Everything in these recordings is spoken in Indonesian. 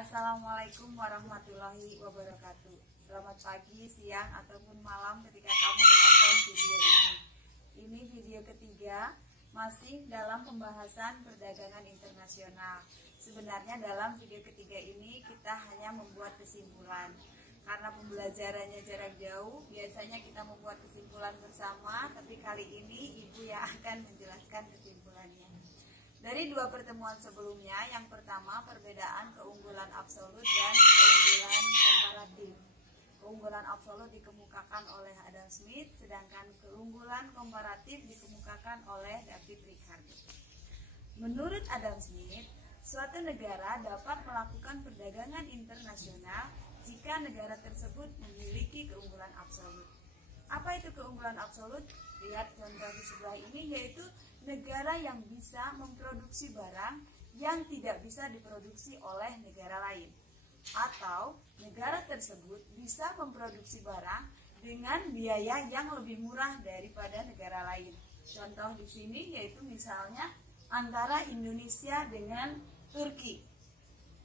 Assalamualaikum warahmatullahi wabarakatuh. Selamat pagi, siang, ataupun malam ketika kamu menonton video ini. Ini video ketiga, masih dalam pembahasan perdagangan internasional. Sebenarnya dalam video ketiga ini kita hanya membuat kesimpulan. Karena pembelajarannya jarak jauh, biasanya kita membuat kesimpulan bersama, tapi kali ini Ibu yang akan menjelaskan kesimpulannya. Dari dua pertemuan sebelumnya, yang pertama perbedaan keunggulan absolut dan keunggulan komparatif. Keunggulan absolut dikemukakan oleh Adam Smith, sedangkan keunggulan komparatif dikemukakan oleh David Ricardo. Menurut Adam Smith, suatu negara dapat melakukan perdagangan internasional jika negara tersebut memiliki keunggulan absolut. Apa itu keunggulan absolut? Lihat contoh di sebelah ini, yaitu negara yang bisa memproduksi barang yang tidak bisa diproduksi oleh negara lain, atau negara tersebut bisa memproduksi barang dengan biaya yang lebih murah daripada negara lain. Contoh di sini yaitu misalnya antara Indonesia dengan Turki.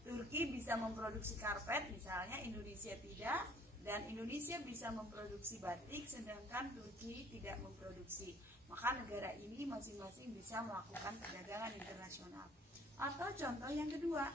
Turki bisa memproduksi karpet, misalnya Indonesia tidak, dan Indonesia bisa memproduksi batik, sedangkan Turki tidak memproduksi. Maka negara ini masing-masing bisa melakukan perdagangan internasional. Atau contoh yang kedua,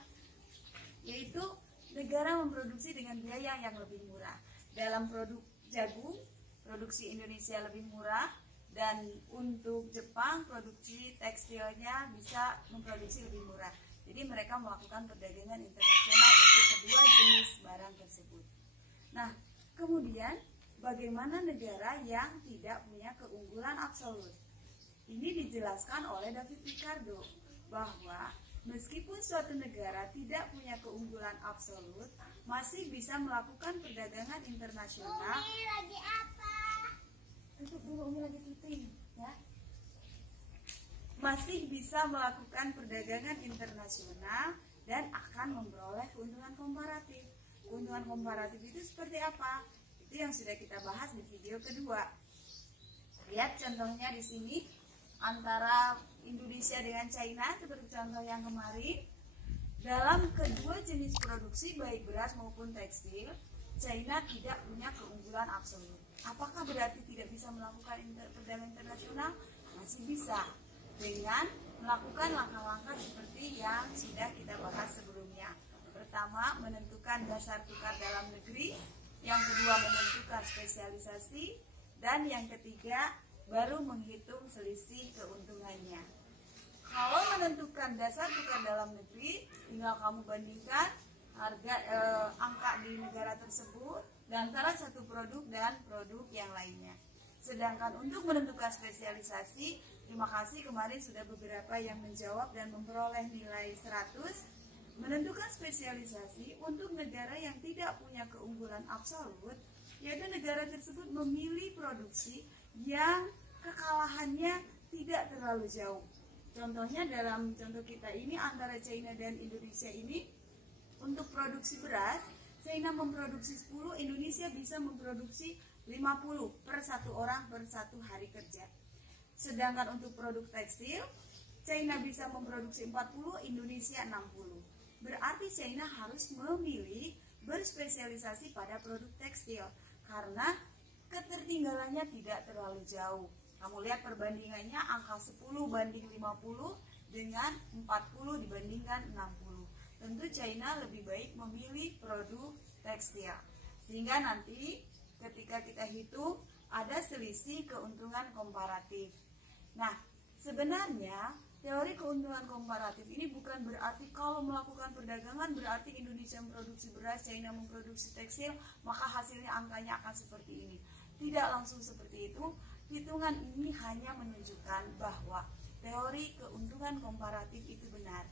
yaitu negara memproduksi dengan biaya yang lebih murah. Dalam produk jagung, produksi Indonesia lebih murah, dan untuk Jepang, produksi tekstilnya bisa memproduksi lebih murah. Jadi mereka melakukan perdagangan internasional untuk kedua jenis barang tersebut. Nah, kemudian bagaimana negara yang tidak punya keunggulan absolut? Ini dijelaskan oleh David Ricardo bahwa meskipun suatu negara tidak punya keunggulan absolut, masih bisa melakukan perdagangan internasional. Umi lagi apa? Tutup dulu, Umi lagi syuting, ya. Masih bisa melakukan perdagangan internasional dan akan memperoleh keuntungan komparatif. Keuntungan komparatif itu seperti apa? Itu yang sudah kita bahas di video kedua. Lihat contohnya di sini antara Indonesia dengan China, seperti contoh yang kemarin. Dalam kedua jenis produksi baik beras maupun tekstil, China tidak punya keunggulan absolut. Apakah berarti tidak bisa melakukan perdagangan internasional? Masih bisa, dengan melakukan langkah-langkah seperti yang sudah kita bahas sebelumnya. Pertama, menentukan dasar tukar dalam negeri. Yang kedua, menentukan spesialisasi. Dan yang ketiga, baru menghitung selisih keuntungannya. Kalau menentukan dasar tukar dalam negeri, tinggal kamu bandingkan harga angka di negara tersebut dan antara satu produk dan produk yang lainnya. Sedangkan untuk menentukan spesialisasi, terima kasih kemarin sudah beberapa yang menjawab dan memperoleh nilai 100. Menentukan spesialisasi untuk negara yang tidak punya keunggulan absolut, yaitu negara tersebut memilih produksi yang kekalahannya tidak terlalu jauh. Contohnya dalam contoh kita ini antara China dan Indonesia ini, untuk produksi beras, China memproduksi 10, Indonesia bisa memproduksi 50 per satu orang per satu hari kerja. Sedangkan untuk produk tekstil, China bisa memproduksi 40, Indonesia 60. Berarti China harus memilih berspesialisasi pada produk tekstil karena ketertinggalannya tidak terlalu jauh. Kamu lihat perbandingannya angka 10 banding 50 dengan 40 dibandingkan 60. Tentu China lebih baik memilih produk tekstil. Sehingga nanti ketika kita hitung ada selisih keuntungan komparatif. Nah, sebenarnya teori keuntungan komparatif ini bukan berarti kalau melakukan perdagangan berarti Indonesia memproduksi beras, China memproduksi tekstil, maka hasilnya angkanya akan seperti ini. Tidak langsung seperti itu. Hitungan ini hanya menunjukkan bahwa teori keuntungan komparatif itu benar.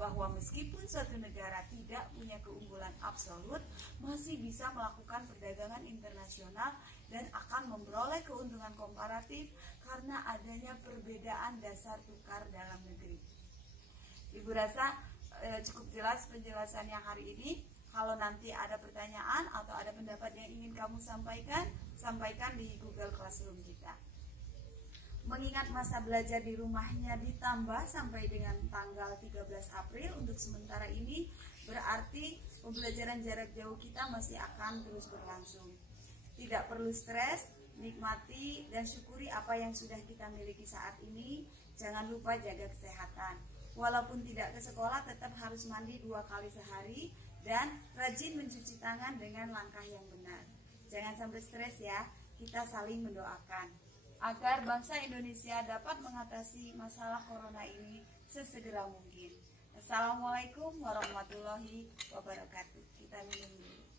Bahwa meskipun suatu negara tidak punya keunggulan absolut, masih bisa melakukan perdagangan internasional dan akan memperoleh keuntungan komparatif karena adanya perbedaan dasar tukar dalam negeri. Ibu rasa cukup jelas penjelasan yang hari ini. Kalau nanti ada pertanyaan atau ada pendapat yang ingin kamu sampaikan, sampaikan di Google Classroom kita. Mengingat masa belajar di rumahnya ditambah sampai dengan tanggal 13 April untuk sementara ini, berarti pembelajaran jarak jauh kita masih akan terus berlangsung. Tidak perlu stres, nikmati dan syukuri apa yang sudah kita miliki saat ini. Jangan lupa jaga kesehatan. Walaupun tidak ke sekolah, tetap harus mandi 2 kali sehari dan rajin mencuci tangan dengan langkah yang benar. Jangan sampai stres ya, kita saling mendoakan agar bangsa Indonesia dapat mengatasi masalah corona ini sesegera mungkin. Assalamualaikum warahmatullahi wabarakatuh. Kita minum dulu.